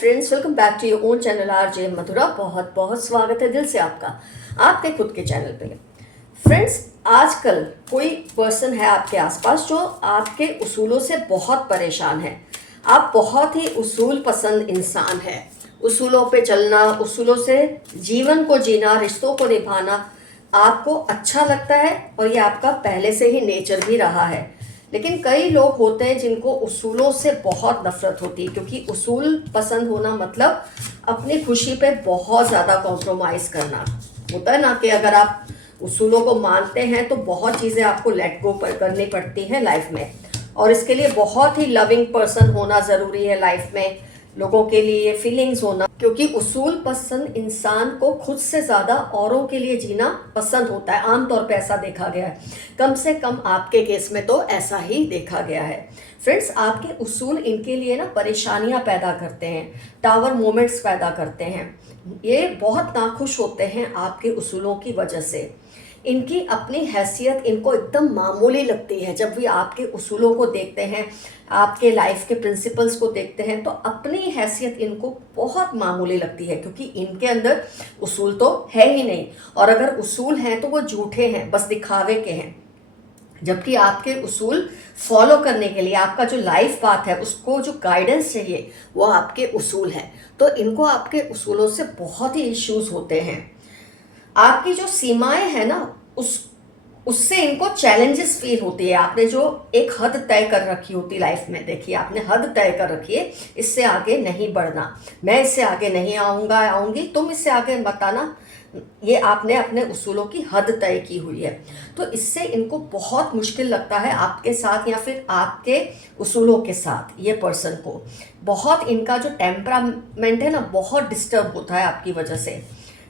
Friends, welcome back to your own channel RJ Madhura. बहुत बहुत स्वागत है दिल से आपका आपके खुद के चैनल पे। फ्रेंड्स, आजकल कोई पर्सन है आपके आसपास जो आपके उसूलों से बहुत परेशान है। आप बहुत ही उसूल पसंद इंसान है। उसूलों पे चलना, उसूलों से जीवन को जीना, रिश्तों को निभाना आपको अच्छा लगता है और ये आपका पहले से ही नेचर भी रहा है। लेकिन कई लोग होते हैं जिनको उसूलों से बहुत नफरत होती है, क्योंकि उसूल पसंद होना मतलब अपनी खुशी पे बहुत ज़्यादा कॉम्प्रोमाइज़ करना होता है ना। कि अगर आप उसूलों को मानते हैं तो बहुत चीज़ें आपको लेट गो करनी पड़ती हैं लाइफ में, और इसके लिए बहुत ही लविंग पर्सन होना ज़रूरी है लाइफ में। लोगों के लिए फीलिंग्स होना, क्योंकि उसूल पसंद इंसान को खुद से ज़्यादा औरों के लिए जीना पसंद होता है। आमतौर पे ऐसा देखा गया है, कम से कम आपके केस में तो ऐसा ही देखा गया है। फ्रेंड्स, आपके उसूल इनके लिए ना परेशानियां पैदा करते हैं, टावर मोमेंट्स पैदा करते हैं। ये बहुत नाखुश होते हैं आपके उसूलों की वजह से। इनकी अपनी हैसियत इनको एकदम मामूली लगती है। जब भी आपके उसूलों को देखते हैं, आपके लाइफ के प्रिंसिपल्स को देखते हैं, तो अपनी हैसियत इनको बहुत मामूली लगती है, क्योंकि इनके अंदर उसूल तो है ही नहीं। और अगर उसूल हैं तो वो झूठे हैं, बस दिखावे के हैं। जबकि आपके उसूल फॉलो करने के लिए, आपका जो लाइफ पाथ है उसको जो गाइडेंस चाहिए, वो आपके उसूल है। तो इनको आपके उसूलों से बहुत ही इश्यूज होते हैं। आपकी जो सीमाएं हैं ना, उससे इनको चैलेंजेस फील होती है। आपने जो एक हद तय कर रखी होती लाइफ में, देखिए आपने हद तय कर रखी है, इससे आगे नहीं बढ़ना, मैं इससे आगे नहीं आऊंगी, तुम इससे आगे मत आना। ये आपने अपने उसूलों की हद तय की हुई है। तो इससे इनको बहुत मुश्किल लगता है आपके साथ, या फिर आपके उसूलों के साथ। ये पर्सन को बहुत, इनका जो टेम्परामेंट है ना, बहुत डिस्टर्ब होता है आपकी वजह से।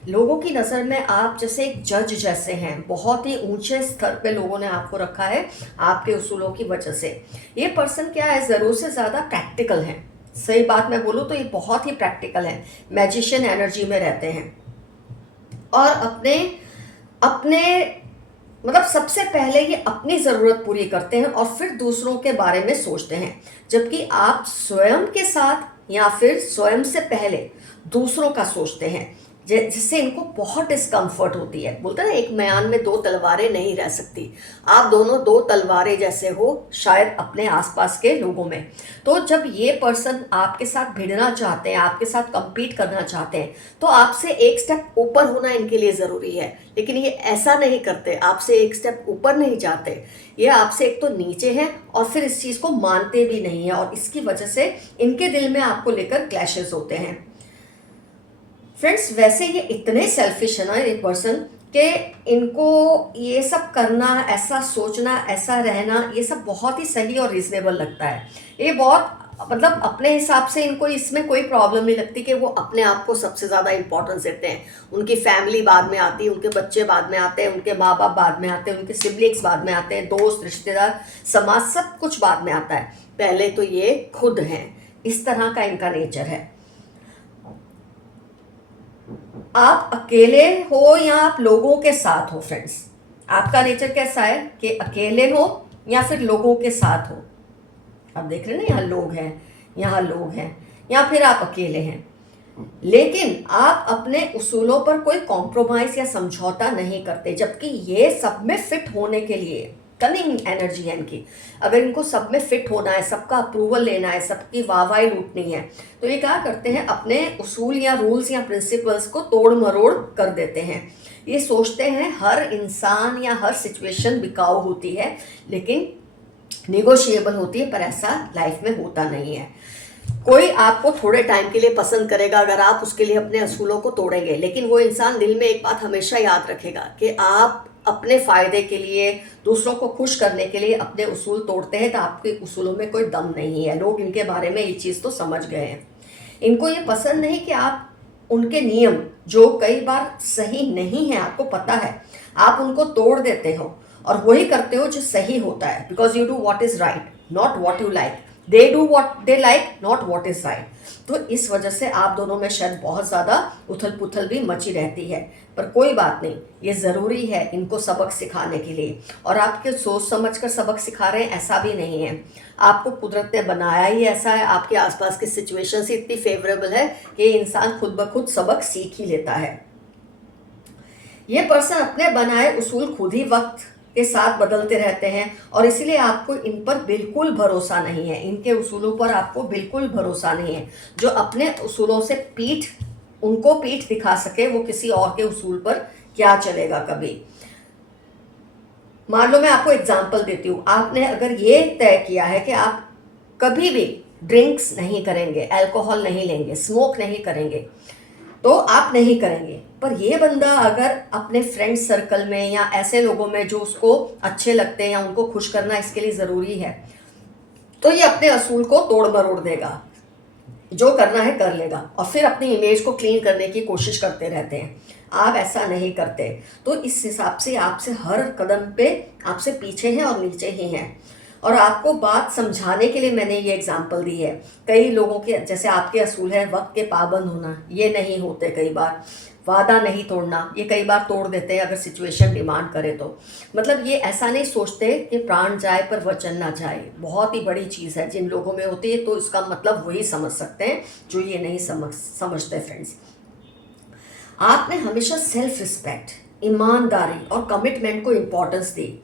लोगों की नज़र में आप जैसे एक जज जैसे हैं, बहुत ही ऊंचे स्तर पे लोगों ने आपको रखा है आपके उसूलों की वजह से। ये पर्सन क्या है, ज़रूर से ज़्यादा प्रैक्टिकल है। सही बात मैं बोलूँ तो ये बहुत ही प्रैक्टिकल है, मैजिशियन एनर्जी में रहते हैं। और अपने अपने मतलब सबसे पहले ये अपनी ज़रूरत पूरी करते हैं और फिर दूसरों के बारे में सोचते हैं। जबकि आप स्वयं के साथ या फिर स्वयं से पहले दूसरों का सोचते हैं, जिससे इनको बहुत डिस्कम्फर्ट होती है। बोलते हैं ना, एक म्यान में दो तलवारें नहीं रह सकती। आप दोनों दो तलवारें जैसे हो शायद अपने आसपास के लोगों में। तो जब ये पर्सन आपके साथ भिड़ना चाहते हैं, आपके साथ compete करना चाहते हैं, तो आपसे एक स्टेप ऊपर होना इनके लिए ज़रूरी है। लेकिन ये ऐसा नहीं करते, आपसे एक स्टेप ऊपर नहीं जाते। ये आपसे एक तो नीचे हैं और फिर इस चीज़ को मानते भी नहीं है, और इसकी वजह से इनके दिल में आपको लेकर क्लैशेस होते हैं। फ्रेंड्स, वैसे ये इतने सेल्फिश है ना ये पर्सन, कि इनको ये सब करना, ऐसा सोचना, ऐसा रहना, ये सब बहुत ही सही और रीजनेबल लगता है। ये बहुत, मतलब अपने हिसाब से इनको इसमें कोई प्रॉब्लम नहीं लगती कि वो अपने आप को सबसे ज़्यादा इंपॉर्टेंस देते हैं। उनकी फैमिली बाद में आती है, उनके बच्चे बाद में आते हैं, उनके माँ बाप बाद में आते हैं, उनके सिबलिंग्स बाद में आते हैं, दोस्त, रिश्तेदार, समाज, सब कुछ बाद में आता है। पहले तो ये खुद हैं। इस तरह का इनका नेचर है। आप अकेले हो या आप लोगों के साथ हो, फ्रेंड्स, आपका नेचर कैसा है कि अकेले हो या फिर लोगों के साथ हो। आप देख रहे हैं ना, यहाँ लोग हैं, यहाँ लोग हैं, या फिर आप अकेले हैं। लेकिन आप अपने उसूलों पर कोई कॉम्प्रोमाइज या समझौता नहीं करते। जबकि ये सब में फिट होने के लिए कनिंग एनर्जी है इनकी। अगर इनको सब में फिट होना है, सबका अप्रूवल लेना है, सबकी वाहवाही लूटनी है, तो ये क्या करते हैं, अपने उसूल या रूल्स या प्रिंसिपल्स को तोड़ मरोड़ कर देते हैं। ये सोचते हैं हर इंसान या हर सिचुएशन बिकाऊ होती है, लेकिन निगोशिएबल होती है, पर ऐसा लाइफ में होता नहीं है। कोई आपको थोड़े टाइम के लिए पसंद करेगा अगर आप उसके लिए अपने असूलों को तोड़ेंगे, लेकिन वो इंसान दिल में एक बात हमेशा याद रखेगा कि आप अपने फ़ायदे के लिए, दूसरों को खुश करने के लिए अपने उसूल तोड़ते हैं, तो आपके उसूलों में कोई दम नहीं है। लोग इनके बारे में ये चीज़ तो समझ गए हैं। इनको ये पसंद नहीं कि आप उनके नियम, जो कई बार सही नहीं है, आपको पता है, आप उनको तोड़ देते हो और वही करते हो जो सही होता है। Because you do what is right, not what you like. They do what they like, not what is right. तो इस वजह से आप दोनों में शायद बहुत ज़्यादा उथल पुथल भी मची रहती है, पर कोई बात नहीं, ये ज़रूरी है इनको सबक सिखाने के लिए। और आपके सोच समझ कर सबक सिखा रहे हैं ऐसा भी नहीं है, आपको कुदरत ने बनाया ही ऐसा है, आपके आसपास की सिचुएशन ही इतनी फेवरेबल है कि इंसान खुद ब खुद सबक सीख ही लेता है। ये पर्सन अपने बनाए उसूल खुद ही वक्त के साथ बदलते रहते हैं और इसीलिए आपको इन पर बिल्कुल भरोसा नहीं है, इनके उसूलों पर आपको बिल्कुल भरोसा नहीं है। जो अपने उसूलों से उनको पीठ दिखा सके, वो किसी और के उसूल पर क्या चलेगा कभी। मान लो मैं आपको एग्जाम्पल देती हूँ, आपने अगर ये तय किया है कि आप कभी भी ड्रिंक्स नहीं करेंगे, अल्कोहल नहीं लेंगे, स्मोक नहीं करेंगे, तो आप नहीं करेंगे। पर ये बंदा अगर अपने फ्रेंड सर्कल में या ऐसे लोगों में जो उसको अच्छे लगते हैं या उनको खुश करना इसके लिए ज़रूरी है, तो ये अपने असूल को तोड़ मरोड़ देगा, जो करना है कर लेगा और फिर अपनी इमेज को क्लीन करने की कोशिश करते रहते हैं। आप ऐसा नहीं करते, तो इस हिसाब से आपसे हर कदम पे आपसे पीछे हैं और नीचे ही हैं। और आपको बात समझाने के लिए मैंने ये एग्जांपल दी है। कई लोगों के जैसे आपके असूल है वक्त के पाबंद होना, ये नहीं होते, कई बार वादा नहीं तोड़ना, ये कई बार तोड़ देते हैं अगर सिचुएशन डिमांड करे तो। मतलब ये ऐसा नहीं सोचते कि प्राण जाए पर वचन ना जाए, बहुत ही बड़ी चीज़ है, जिन लोगों में होती है तो इसका मतलब वही समझ सकते हैं जो ये नहीं समझते। फ्रेंड्स, आपने हमेशा सेल्फ रिस्पेक्ट, ईमानदारी और कमिटमेंट को इम्पोर्टेंस दी,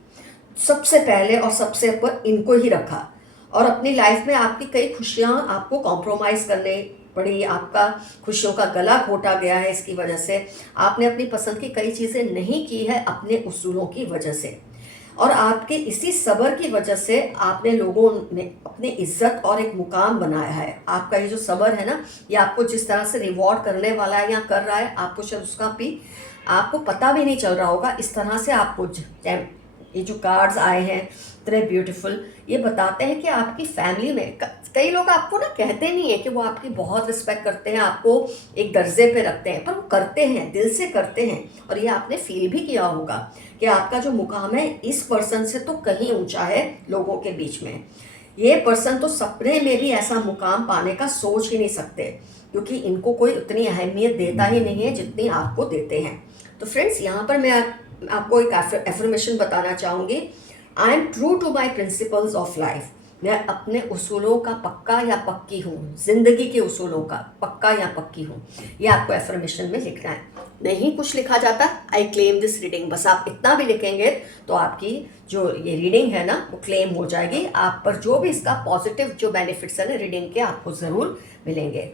सबसे पहले और सबसे ऊपर इनको ही रखा। और अपनी लाइफ में आपकी कई खुशियाँ आपको कॉम्प्रोमाइज़ करने पड़ी, आपका खुशियों का गला घोटा गया है इसकी वजह से। आपने अपनी पसंद की कई चीज़ें नहीं की है अपने उसूलों की वजह से, और आपके इसी सब्र की वजह से आपने लोगों ने अपनी इज्जत और एक मुकाम बनाया है। आपका ये जो सब्र है ना, ये आपको जिस तरह से रिवॉर्ड करने वाला है या कर रहा है, आपको शायद उसका भी आपको पता भी नहीं चल रहा होगा। इस तरह से आपको ये जो कार्ड्स आए हैं इतने ब्यूटीफुल, ये बताते हैं कि आपकी फैमिली में कई लोग आपको ना कहते नहीं है कि वो आपकी बहुत रिस्पेक्ट करते हैं, आपको एक दर्जे पे रखते हैं, पर वो करते हैं, दिल से करते हैं। और ये आपने फील भी किया होगा कि आपका जो मुकाम है इस पर्सन से तो कहीं ऊंचा है लोगों के बीच में। ये पर्सन तो सपने में भी ऐसा मुकाम पाने का सोच ही नहीं सकते, क्योंकि इनको कोई उतनी अहमियत देता ही नहीं है जितनी आपको देते हैं। तो फ्रेंड्स, यहाँ पर मैं आपको एक एफर्मेशन बताना चाहूँगी। I am true to my principles of life. मैं अपने उसूलों का पक्का या पक्की हूँ, जिंदगी के उसूलों का पक्का या पक्की हूँ। ये आपको एफर्मेशन में लिखना है, नहीं कुछ लिखा जाता। आई क्लेम दिस रीडिंग, बस आप इतना भी लिखेंगे तो आपकी जो ये रीडिंग है ना वो क्लेम हो जाएगी। आप पर जो भी इसका पॉजिटिव जो बेनिफिट्स है ना रीडिंग के, आपको ज़रूर मिलेंगे।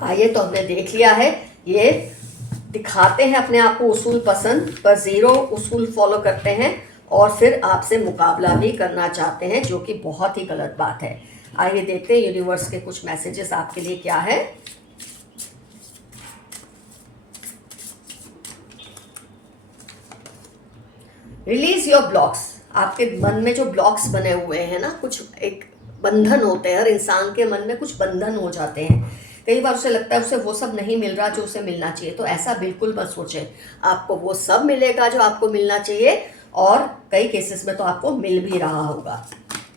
आइए, तो हमने देख लिया है, ये दिखाते हैं अपने आप को उसूल पसंद, पर ज़ीरो उसूल फॉलो करते हैं और फिर आपसे मुकाबला भी करना चाहते हैं, जो कि बहुत ही गलत बात है। आइए देखते हैं यूनिवर्स के कुछ मैसेजेस आपके लिए क्या है। Release your blocks. आपके मन में जो ब्लॉक्स बने हुए हैं ना, कुछ एक बंधन होते हैं, हर इंसान के मन में कुछ बंधन हो जाते हैं। कई बार उसे लगता है उसे वो सब नहीं मिल रहा जो उसे मिलना चाहिए, तो ऐसा बिल्कुल मत सोचें, आपको वो सब मिलेगा जो आपको मिलना चाहिए, और कई केसेस में तो आपको मिल भी रहा होगा,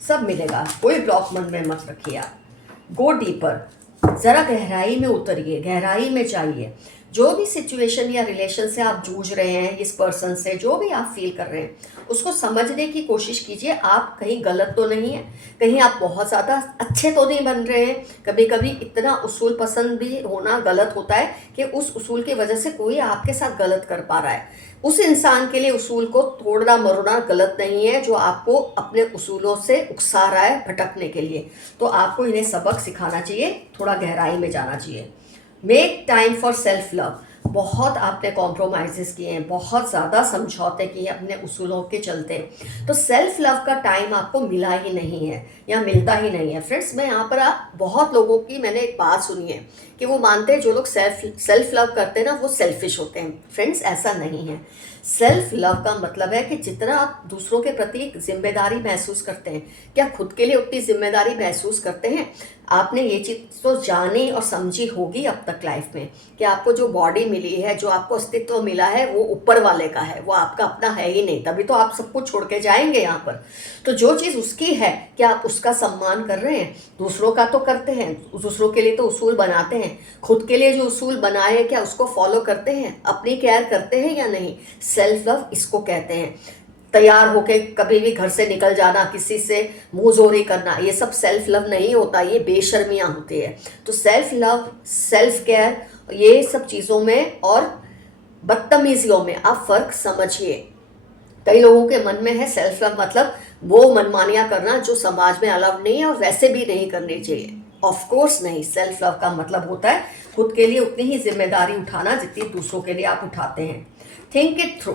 सब मिलेगा। कोई ब्लॉक मन में मत रखिए आप। गो डीपर, ज़रा गहराई में उतरिए, गहराई में जाइए। जो भी सिचुएशन या रिलेशन से आप जूझ रहे हैं, इस पर्सन से जो भी आप फील कर रहे हैं, उसको समझने की कोशिश कीजिए। आप कहीं गलत तो नहीं है, कहीं आप बहुत ज़्यादा अच्छे तो नहीं बन रहे हैं। कभी कभी इतना उसूल पसंद भी होना गलत होता है कि उस उसूल की वजह से कोई आपके साथ गलत कर पा रहा है। उस इंसान के लिए उसूल को तोड़ना मरोड़ना गलत नहीं है, जो आपको अपने उसूलों से उकसा रहा है भटकने के लिए। तो आपको इन्हें सबक सिखाना चाहिए, थोड़ा गहराई में जाना चाहिए। Make time for self love. बहुत आपने कॉम्प्रोमाइज़ किए हैं, बहुत ज़्यादा समझौते किए हैं अपने उसूलों के चलते, तो सेल्फ लव का टाइम आपको मिला ही नहीं है या मिलता ही नहीं है। फ्रेंड्स, मैं यहाँ पर आप बहुत लोगों की मैंने एक बात सुनी है कि वो मानते हैं जो लोग सेल्फ लव करते हैं ना वो सेल्फिश होते हैं। फ्रेंड्स, ऐसा नहीं है। सेल्फ लव का मतलब है कि जितना आप दूसरों के प्रति जिम्मेदारी महसूस करते हैं, क्या खुद के लिए उतनी जिम्मेदारी महसूस करते हैं? आपने ये चीज़ तो जानी और समझी होगी अब तक लाइफ में कि आपको जो बॉडी मिली है, जो आपको अस्तित्व मिला है, वो ऊपर वाले का है, वो आपका अपना है ही नहीं। तभी तो आप सब कुछ छोड़ के जाएंगे यहाँ पर। तो जो चीज़ उसकी है, क्या आप उसका सम्मान कर रहे हैं? दूसरों का तो करते हैं, दूसरों के लिए तो उसूल बनाते हैं। खुद के लिए जो उसूल बनाए हैं, क्या उसको फॉलो करते हैं? अपनी केयर करते हैं या नहीं? सेल्फ लव इसको कहते हैं। तैयार होके कभी भी घर से निकल जाना, किसी से मुंहजोरी करना, ये सब सेल्फ लव नहीं होता, ये बेशर्मियाँ होती है। तो सेल्फ लव, सेल्फ केयर, ये सब चीज़ों में और बदतमीजियों में आप फ़र्क समझिए। कई लोगों के मन में है सेल्फ लव मतलब वो मनमानियाँ करना जो समाज में अलाउ नहीं है और वैसे भी नहीं करनी चाहिए। ऑफ कोर्स नहीं। सेल्फ लव का मतलब होता है खुद के लिए उतनी ही जिम्मेदारी उठाना जितनी दूसरों के लिए आप उठाते हैं। Think it through.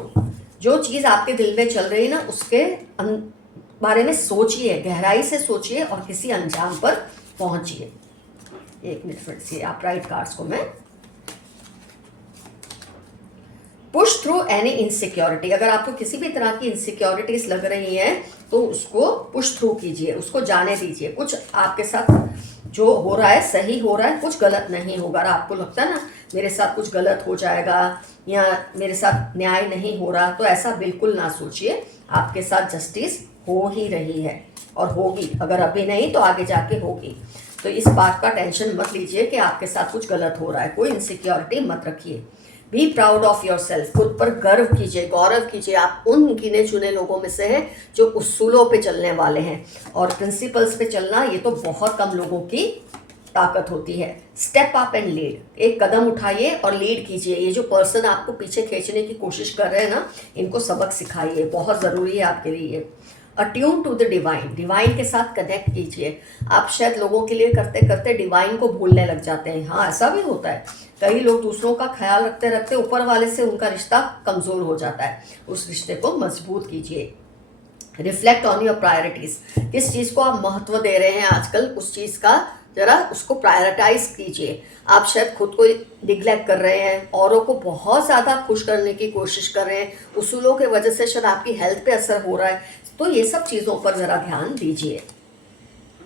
जो चीज़ आपके दिल में चल रही है ना, उसके बारे में सोचिए, गहराई से सोचिए और किसी अंजाम पर पहुंचिए। एक मिनट फिर से आप राइट कार्ड्स को मैं पुश थ्रू एनी इनसिक्योरिटी। अगर आपको किसी भी तरह की इनसिक्योरिटीज लग रही हैं तो उसको पुश थ्रू कीजिए, उसको जाने दीजिए। कुछ आपके साथ जो हो रहा है सही हो रहा है, कुछ गलत नहीं होगा। अगर आपको लगता है ना मेरे साथ कुछ गलत हो जाएगा या मेरे साथ न्याय नहीं हो रहा, तो ऐसा बिल्कुल ना सोचिए। आपके साथ जस्टिस हो ही रही है और होगी। अगर अभी नहीं तो आगे जाके होगी। तो इस बात का टेंशन मत लीजिए कि आपके साथ कुछ गलत हो रहा है। कोई इनसिक्योरिटी मत रखिए। Be proud of your self. खुद पर गर्व कीजिए, गौरव कीजिए। आप उन गिने चुने लोगों में से हैं जो उसूलों पे चलने वाले हैं। और प्रिंसिपल्स पे चलना ये तो बहुत कम लोगों की ताकत होती है। Step up and lead. एक कदम उठाइए और लीड कीजिए। ये जो पर्सन आपको पीछे खींचने की कोशिश कर रहे हैं ना, इनको सबक सिखाइए। बहुत ज़रूरी है आपके लिए। Attune to the divine. Divine के साथ कनेक्ट कीजिए। आप शायद लोगों के लिए करते करते डिवाइन को भूलने लग जाते हैं। हाँ, ऐसा भी होता है। कई लोग दूसरों का ख्याल रखते रखते ऊपर वाले से उनका रिश्ता कमज़ोर हो जाता है। उस रिश्ते को मजबूत कीजिए। Reflect on your priorities. किस चीज़ को आप महत्व दे रहे हैं आजकल, उस चीज़ का ज़रा उसको प्रायोरिटाइज कीजिए। आप शायद खुद को निग्लेक्ट कर रहे हैं, औरों को बहुत ज़्यादा खुश करने की कोशिश कर रहे हैं। उसूलों के वजह से शायद आपकी हेल्थ पे असर हो रहा है। तो ये सब चीज़ों पर ज़रा ध्यान दीजिए।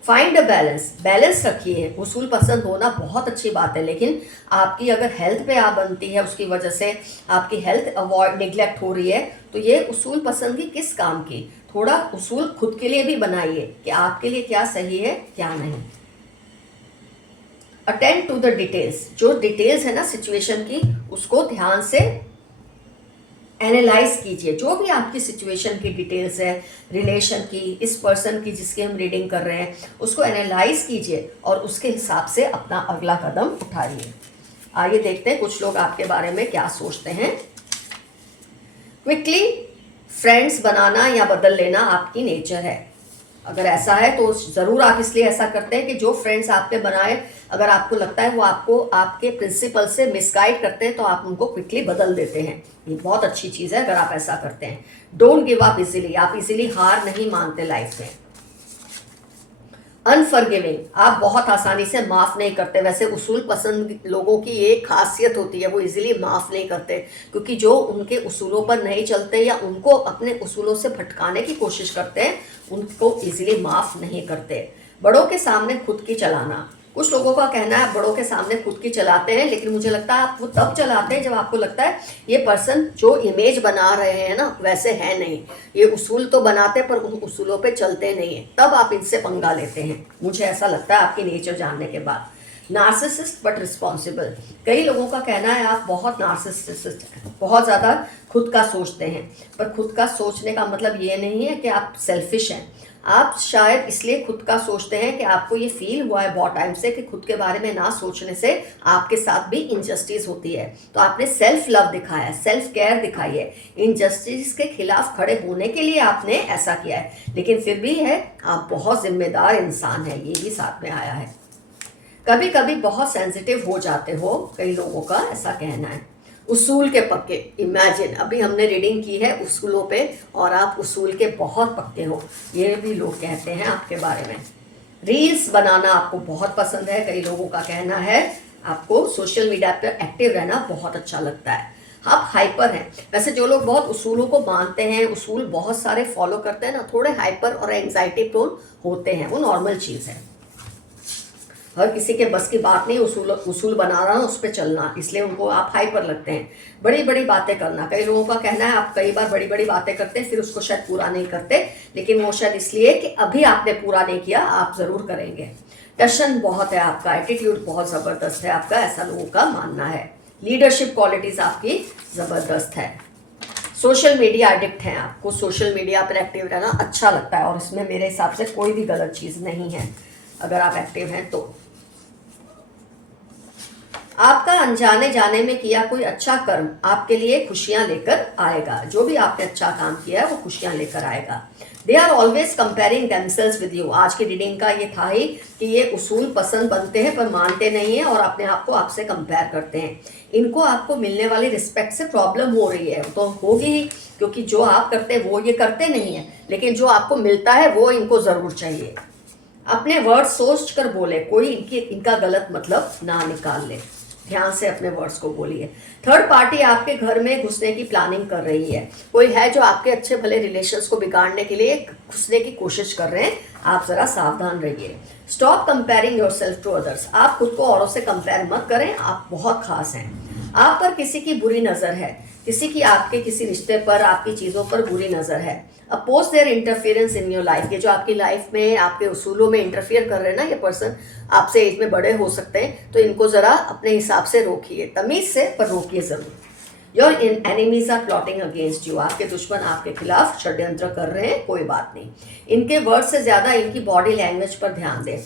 Find a balance. बैलेंस रखिए। उसूल पसंद होना बहुत अच्छी बात है, लेकिन आपकी अगर हेल्थ पे आ बनती है, उसकी वजह से आपकी हेल्थ अवॉइड निग्लेक्ट हो रही है, तो ये उसूल पसंदगी किस काम की? थोड़ा उसूल खुद के लिए भी बनाइए कि आपके लिए क्या सही है क्या नहीं। Attend to the details. जो डिटेल्स है ना सिचुएशन की, उसको ध्यान से एनालाइज कीजिए। जो भी आपकी सिचुएशन की डिटेल्स है, रिलेशन की, इस पर्सन की जिसकी हम रीडिंग कर रहे हैं, उसको एनालाइज कीजिए और उसके हिसाब से अपना अगला कदम उठाइए। आइए देखते हैं कुछ लोग आपके बारे में क्या सोचते हैं। क्विकली फ्रेंड्स बनाना या बदल लेना आपकी नेचर है। अगर ऐसा है तो ज़रूर आप इसलिए ऐसा करते हैं कि जो फ्रेंड्स आपने बनाए, अगर आपको लगता है वो आपको आपके प्रिंसिपल से मिसगाइड करते हैं, तो आप उनको क्विकली बदल देते हैं। ये बहुत अच्छी चीज़ है अगर आप ऐसा करते हैं। Don't give up easily. आप इजीली हार नहीं मानते लाइफ में। अनफॉरगिविंग। आप बहुत आसानी से माफ़ नहीं करते। वैसे उसूल पसंद लोगों की एक खासियत होती है, वो इजीली माफ़ नहीं करते, क्योंकि जो उनके उसूलों पर नहीं चलते या उनको अपने उसूलों से भटकाने की कोशिश करते हैं, उनको इजीली माफ़ नहीं करते। बड़ों के सामने खुद की चलाना। कुछ लोगों का कहना है बड़ों के सामने खुद की चलाते हैं, लेकिन मुझे लगता है आप वो तब चलाते हैं जब आपको लगता है ये पर्सन जो इमेज बना रहे हैं ना वैसे है नहीं, ये उसूल तो बनाते पर उन उसूलों पे चलते नहीं हैं, तब आप इनसे पंगा लेते हैं। मुझे ऐसा लगता है आपकी नेचर जानने के बाद। Narcissist but responsible. कई लोगों का कहना है आप बहुत नार्सिसिस्ट हैं, बहुत ज़्यादा खुद का सोचते हैं, पर खुद का सोचने का मतलब ये नहीं है कि आप सेल्फिश हैं। आप शायद इसलिए खुद का सोचते हैं कि आपको ये फील हुआ है बहुत टाइम से कि खुद के बारे में ना सोचने से आपके साथ भी इनजस्टिस होती है। तो आपने सेल्फ लव दिखाया है, सेल्फ केयर दिखाई है, इनजस्टिस के खिलाफ खड़े होने के लिए आपने ऐसा किया है। लेकिन फिर भी है आप बहुत जिम्मेदार इंसान हैं, ये भी साथ में आया है। कभी कभी बहुत सेंसिटिव हो जाते हो, कई लोगों का ऐसा कहना है। उसूल के पक्के। इमेजिन अभी हमने रीडिंग की है उसूलों पे और आप उसूल के बहुत पक्के हो, ये भी लोग कहते हैं आपके बारे में। रील्स बनाना आपको बहुत पसंद है, कई लोगों का कहना है आपको सोशल मीडिया पर एक्टिव रहना बहुत अच्छा लगता है। आप हाइपर हैं। वैसे जो लोग बहुत उसूलों को मानते हैं, उसूल बहुत सारे फॉलो करते हैं ना, थोड़े हाइपर और एंग्जाइटी प्रोन होते हैं, वो नॉर्मल चीज़ है। हर किसी के बस की बात नहीं उसूल उसूल बनाना, उस पर चलना, इसलिए उनको आप हाइपर लगते हैं। बड़ी बड़ी बातें करना, कई लोगों का कहना है आप कई बार बड़ी बड़ी बातें करते हैं फिर उसको शायद पूरा नहीं करते, लेकिन वो शायद इसलिए कि अभी आपने पूरा नहीं किया, आप ज़रूर करेंगे। टशन बहुत है आपका, एटीट्यूड बहुत ज़बरदस्त है आपका, ऐसा लोगों का मानना है। लीडरशिप क्वालिटीज़ आपकी ज़बरदस्त है। सोशल मीडिया एडिक्ट हैं, आपको सोशल मीडिया पर एक्टिव रहना अच्छा लगता है और इसमें मेरे हिसाब से कोई भी गलत चीज़ नहीं है अगर आप एक्टिव हैं तो। आपका अनजाने जाने में किया कोई अच्छा कर्म आपके लिए खुशियां लेकर आएगा। जो भी आपने अच्छा काम किया है वो खुशियां लेकर आएगा। They are always comparing themselves with you. आज की रीडिंग का ये था ही कि ये उसूल पसंद बनते हैं पर मानते नहीं हैं और अपने आप को आपसे कंपेयर करते हैं। इनको आपको मिलने वाली रिस्पेक्ट से प्रॉब्लम हो रही है, तो होगी ही, क्योंकि जो आप करते हैं वो ये करते नहीं है, लेकिन जो आपको मिलता है वो इनको ज़रूर चाहिए। अपने वर्ड सोच कर बोले, कोई इनका गलत मतलब ना निकाल ले। ध्यान से अपने वर्ड्स को बोलिए। थर्ड पार्टी आपके घर में घुसने की प्लानिंग कर रही है। कोई है जो आपके अच्छे भले रिलेशंस को बिगाड़ने के लिए घुसने की कोशिश कर रहे हैं, आप जरा सावधान रहिए। Stop comparing yourself to others. आप खुद को औरों से कंपेयर मत करें, आप बहुत खास हैं। आप पर किसी की बुरी नज़र है, किसी की आपके किसी रिश्ते पर, आपकी चीज़ों पर बुरी नज़र है। Oppose their interference in your life. ये जो आपकी लाइफ में आपके उसूलों में इंटरफियर कर रहे हैं ना, ये पर्सन आपसे एज में बड़े हो सकते हैं, तो इनको ज़रा अपने हिसाब से रोकिए, तमीज़ से, पर रोकिए ज़रूर। Your enemies are plotting against you. आपके दुश्मन आपके खिलाफ षड्यंत्र कर रहे हैं, कोई बात नहीं। इनके वर्ड से ज़्यादा इनकी बॉडी लैंग्वेज पर ध्यान दें।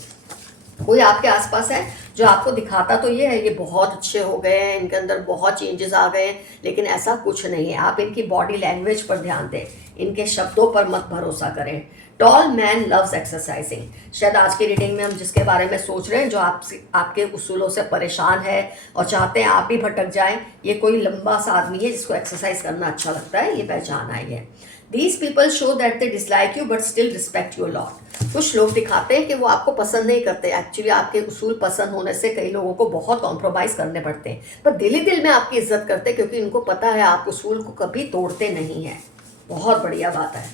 कोई आपके आसपास है जो आपको दिखाता तो ये है ये बहुत अच्छे हो गए हैं, इनके अंदर बहुत चेंजेस आ गए हैं, लेकिन ऐसा कुछ नहीं है। आप इनकी बॉडी लैंग्वेज पर ध्यान दें, इनके शब्दों पर मत भरोसा करें। Tall man loves exercising. शायद आज की रीडिंग में हम जिसके बारे में सोच रहे हैं, जो आपके उसूलों से परेशान है और चाहते हैं आप भी भटक जाएं, ये कोई लंबा सा आदमी है जिसको एक्सरसाइज करना अच्छा लगता है, ये पहचान आई है। These people show that they dislike you but still respect you a lot. कुछ लोग दिखाते हैं कि वो आपको पसंद नहीं करते, एक्चुअली आपके उसूल पसंद होने से कई लोगों को बहुत कॉम्प्रोमाइज़ करने पड़ते हैं, पर दिल ही दिल में आपकी इज्जत करते हैं, क्योंकि इनको पता है आप उसूल को कभी तोड़ते नहीं हैं। बहुत बढ़िया बात है।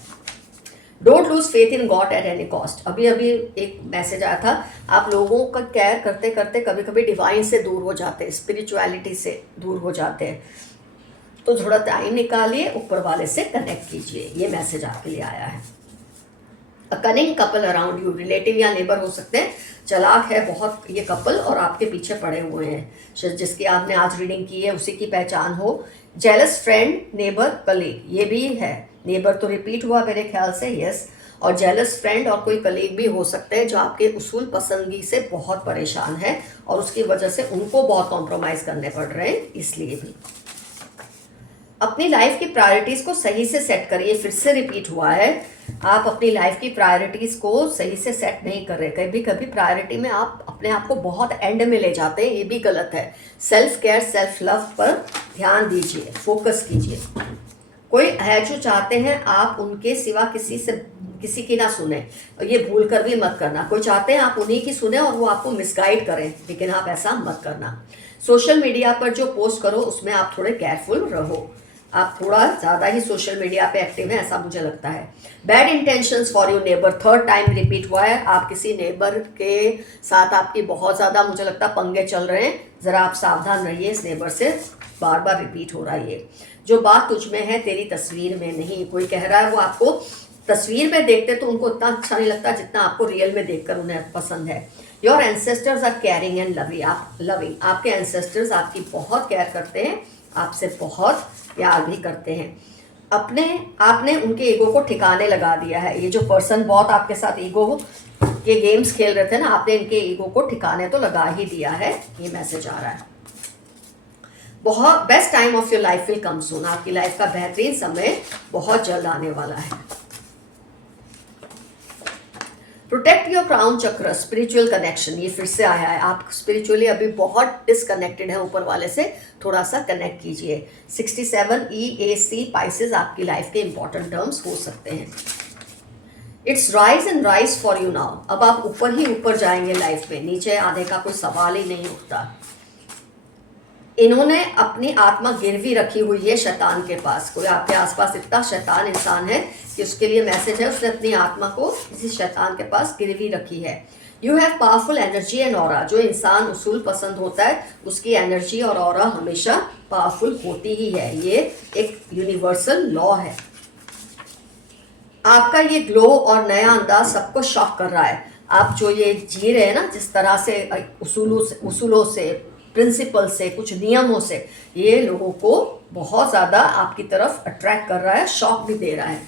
Don't lose faith in God at any cost. अभी अभी एक मैसेज आया था, आप लोगों का केयर करते करते कभी कभी डिवाइन से दूर हो जाते हैं, स्पिरिचुअलिटी से दूर हो जाते हैं, तो थोड़ा टाइम निकालिए, ऊपर वाले से कनेक्ट कीजिए। ये मैसेज आपके लिए आया है। A cunning couple around you. Relative या नेबर हो सकते हैं, चालाक है बहुत ये कपल और आपके पीछे पड़े हुए हैं। जिसकी आपने आज रीडिंग की है उसी की पहचान हो। जेलस फ्रेंड, नेबर, कलीग, ये भी है। नेबर तो रिपीट हुआ मेरे ख्याल से, यस। और जेलस फ्रेंड और कोई कलीग भी हो सकते हैं जो आपके उसूल पसंदगी से बहुत परेशान है और उसकी वजह से उनको बहुत कॉम्प्रोमाइज़ करने पड़ रहे हैं, इसलिए भी। अपनी लाइफ की प्रायोरिटीज़ को सही से सेट करिए। फिर से रिपीट हुआ है, आप अपनी लाइफ की प्रायोरिटीज़ को सही से सेट नहीं कर रहे। कभी कभी प्रायोरिटी में आप अपने आप को बहुत एंड में ले जाते हैं, ये भी गलत है। सेल्फ केयर, सेल्फ लव पर ध्यान दीजिए, फोकस कीजिए। कोई है जो चाहते हैं आप उनके सिवा किसी की ना सुने, और ये भूल कर भी मत करना। कोई चाहते हैं आप उन्हीं की सुने और वो आपको मिसगाइड करें, लेकिन आप ऐसा मत करना। सोशल मीडिया पर जो पोस्ट करो उसमें आप थोड़े केयरफुल रहो। आप थोड़ा ज़्यादा ही सोशल मीडिया पे एक्टिव हैं, ऐसा मुझे लगता है। Bad intentions for you neighbour, third time repeat हुआ है। आप किसी नेबर के साथ आपकी बहुत ज़्यादा मुझे लगता है पंगे चल रहे हैं, ज़रा आप सावधान रहिए इस नेबर से। बार बार रिपीट हो रहा है ये। जो बात तुझ में है तेरी तस्वीर में नहीं। कोई कह रहा है वो आपको तस्वीर में देखते तो उनको उतना अच्छा नहीं लगता जितना आपको रियल में देखकर उन्हें पसंद है। Your ancestors are caring and loving. आपके एंसेस्टर्स आपकी बहुत केयर करते हैं, आपसे बहुत प्यार भी करते हैं। आपने उनके ईगो को ठिकाने लगा दिया है। ये जो पर्सन बहुत आपके साथ ईगो के गेम्स खेल रहे थे ना, आपने इनके ईगो को ठिकाने तो लगा ही दिया है, ये मैसेज आ रहा है। बहुत best time of your life will come soon. आपकी लाइफ का बेहतरीन समय बहुत जल्द आने वाला है। प्रोटेक्ट योर क्राउन चक्र, स्पिरिचुअल कनेक्शन, ये फिर से आया है। आप स्पिरिचुअली अभी बहुत डिसकनेक्टेड है ऊपर वाले से, थोड़ा सा कनेक्ट कीजिए। 67 EAC पाइसेस आपकी लाइफ के इंपॉर्टेंट टर्म्स हो सकते हैं। It's rise and rise for you now. अब आप ऊपर ही ऊपर जाएंगे लाइफ में, नीचे आने का कोई सवाल ही नहीं उठता। इन्होंने अपनी आत्मा गिरवी रखी हुई है शैतान के पास। कोई आपके आसपास इतना शैतान इंसान है कि उसके लिए मैसेज है, उसने अपनी आत्मा को किसी शैतान के पास गिरवी रखी है। You have powerful energy and aura. जो इंसान उसूल पसंद होता है उसकी एनर्जी और ऑरा हमेशा पावरफुल होती ही है। ये एक यूनिवर्सल लॉ है। आपका ये ग्लो और नया अंदाज सबको शॉक कर रहा है। आप जो ये जी रहे हैं ना, जिस तरह से उसूलों से प्रिंसिपल से, कुछ नियमों से, ये लोगों को बहुत ज़्यादा आपकी तरफ अट्रैक्ट कर रहा है, शॉक भी दे रहा है।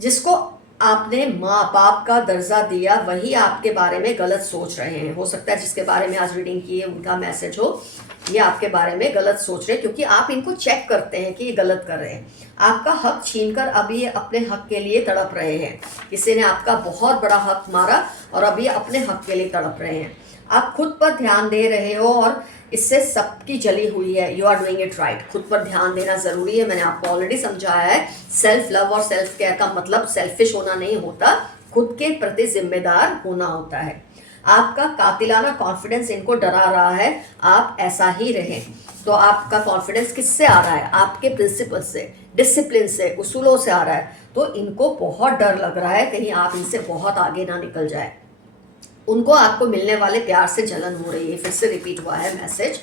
जिसको आपने माँ बाप का दर्जा दिया वही आपके बारे में गलत सोच रहे हैं। हो सकता है जिसके बारे में आज रीडिंग की है उनका मैसेज हो, ये आपके बारे में गलत सोच रहे हैं क्योंकि आप इनको चेक करते हैं कि ये गलत कर रहे हैं। आपका हक छीनकर अभी ये अपने हक के लिए तड़प रहे हैं। किसी ने आपका बहुत बड़ा हक मारा और अभी अपने हक के लिए तड़प रहे हैं। आप खुद पर ध्यान दे रहे हो और इससे सबकी जली हुई है। You are doing it right. खुद पर ध्यान देना ज़रूरी है। मैंने आपको ऑलरेडी समझाया है, सेल्फ लव और सेल्फ केयर का मतलब सेल्फिश होना नहीं होता, खुद के प्रति जिम्मेदार होना होता है। आपका कातिलाना कॉन्फिडेंस इनको डरा रहा है, आप ऐसा ही रहें। तो आपका कॉन्फिडेंस किससे आ रहा है? आपके प्रिंसिपल से, डिसिप्लिन से, उसूलों से आ रहा है। तो इनको बहुत डर लग रहा है कहीं आप इनसे बहुत आगे ना निकल जाए। उनको आपको मिलने वाले प्यार से जलन हो रही है। फिर से रिपीट हुआ है मैसेज,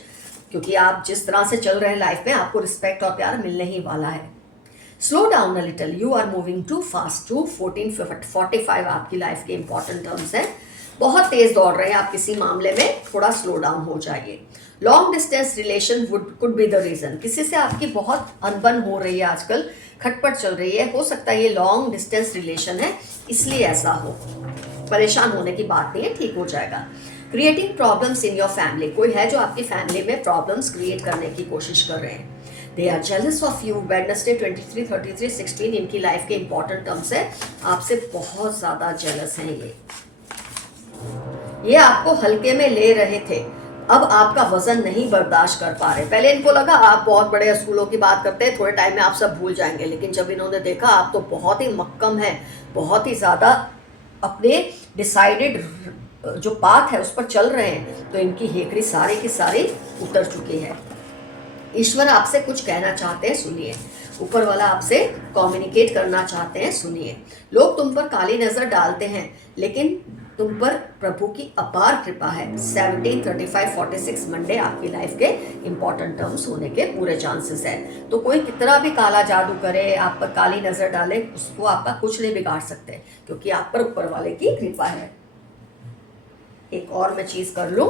क्योंकि आप जिस तरह से चल रहे हैं लाइफ में आपको रिस्पेक्ट और प्यार मिलने ही वाला है। Slow down a little, you are moving too fast. Two 1445 आपकी लाइफ के इंपॉर्टेंट टर्म्स हैं। बहुत तेज दौड़ रहे हैं आप किसी मामले में, थोड़ा स्लो डाउन हो जाइए। Long distance relation could be the reason. किसी से आपकी बहुत अनबन हो रही है आजकल, खटपट चल रही है। हो सकता है ये लॉन्ग डिस्टेंस रिलेशन है इसलिए ऐसा हो। परेशान होने की बात नहीं है, ठीक हो जाएगा। Creating problems in your family, कोई है जो आपकी फैमिली में प्रॉब्लम्स क्रिएट करने की कोशिश कर रहे हैं। They are jealous of you. Wednesday 23, 33, 16 इनकी लाइफ के इंपॉर्टेंट टर्म्स है। आपसे बहुत ज़्यादा जेलस हैं ये आपको हल्के में ले रहे थे, अब आपका वजन नहीं बर्दाश्त कर पा रहे। पहले इनको लगा आप बहुत बड़े असूलों की बात करते हैं, थोड़े टाइम में आप सब भूल जाएंगे, लेकिन जब इन्होंने देखा आप तो बहुत ही मक्कम है, बहुत ही ज़्यादा अपने डिसाइडेड जो पाथ है उस पर चल रहे हैं, तो इनकी हेकड़ी सारी की सारी उतर चुकी है। ईश्वर आपसे कुछ कहना चाहते हैं, सुनिए। ऊपर वाला आपसे कम्युनिकेट करना चाहते हैं, सुनिए। लोग तुम पर काली नज़र डालते हैं लेकिन तुम पर प्रभु की अपार कृपा है। 17, 35, 46 मंडे आपकी लाइफ के इंपॉर्टेंट टर्म्स होने के पूरे चांसेस है। तो कोई कितना भी काला जादू करे, आप पर काली नज़र डाले, उसको आपका कुछ नहीं बिगाड़ सकते क्योंकि आप पर ऊपर वाले की कृपा है। एक और मैं चीज़ कर लूँ,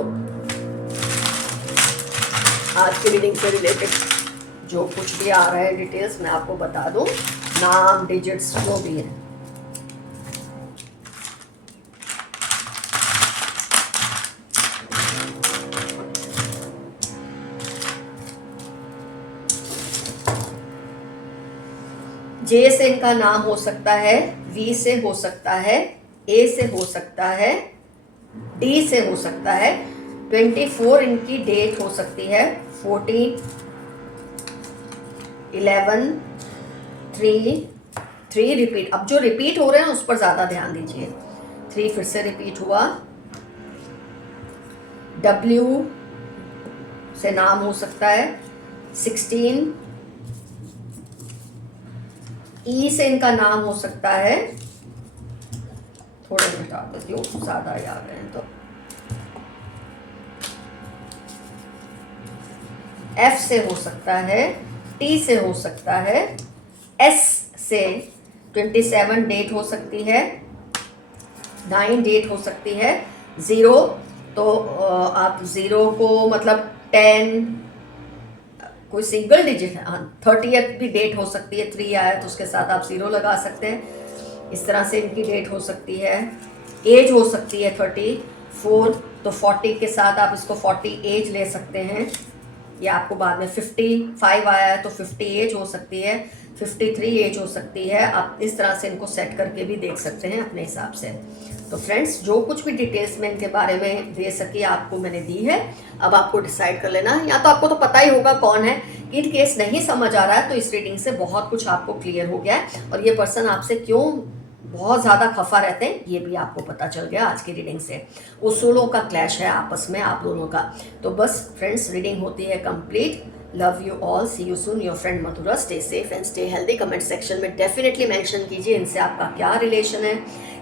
आज की रीडिंग से रिलेटेड जो कुछ भी आ रहा है डिटेल्स मैं आपको बता दूँ, नाम, डिजिट्स जो भी है। जे से इनका नाम हो सकता है, वी से हो सकता है, ए से हो सकता है, डी से हो सकता है। 24 इनकी डेट हो सकती है, 14, 11, 3 रिपीट। अब जो रिपीट हो रहे हैं उस पर ज़्यादा ध्यान दीजिए। 3 फिर से रिपीट हुआ। W से नाम हो सकता है, 16, ई से इनका नाम हो सकता है, थोड़े घटा देती हूँ ज़्यादा ही आ गए हैं तो। एफ से हो सकता है, टी से हो सकता है, एस से 27 डेट हो सकती है, 9 डेट हो सकती है। 0 तो आप 0 को मतलब 10, कोई सिंगल डिजिट है। 30th भी डेट हो सकती है, 3 आया तो उसके साथ आप 0 लगा सकते हैं। इस तरह से इनकी डेट हो सकती है। एज हो सकती है 34, तो 40 के साथ आप इसको 40 एज ले सकते हैं। या आपको बाद में 55 आया है तो 50 एज हो सकती है, 53 एज हो सकती है। आप इस तरह से इनको सेट करके भी देख सकते हैं अपने हिसाब से। तो फ्रेंड्स, जो कुछ भी डिटेल्स में इनके बारे में दे सकी आपको मैंने दी है। अब आपको डिसाइड कर लेना है, या तो आपको तो पता ही होगा कौन है। इन केस नहीं समझ आ रहा है तो इस रीडिंग से बहुत कुछ आपको क्लियर हो गया है और ये पर्सन आपसे क्यों बहुत ज़्यादा खफा रहते हैं, ये भी आपको पता चल गया आज की रीडिंग से। उसूलों का क्लैश है आपस में आप दोनों का। तो बस फ्रेंड्स, रीडिंग होती है complete. Love you all, see you soon, your friend Madhura. Stay safe and stay healthy. Comment section में डेफिनेटली मेंशन कीजिए इनसे आपका क्या रिलेशन है,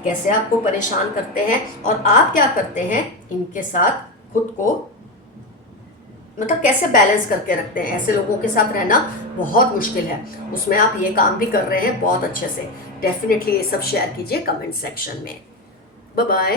कैसे आपको परेशान करते हैं और आप क्या करते हैं इनके साथ खुद को, मतलब कैसे बैलेंस करके रखते हैं। ऐसे लोगों के साथ रहना बहुत मुश्किल है, उसमें आप ये काम भी कर रहे हैं बहुत अच्छे से। डेफिनेटली ये सब शेयर कीजिए कमेंट सेक्शन में। Bye bye.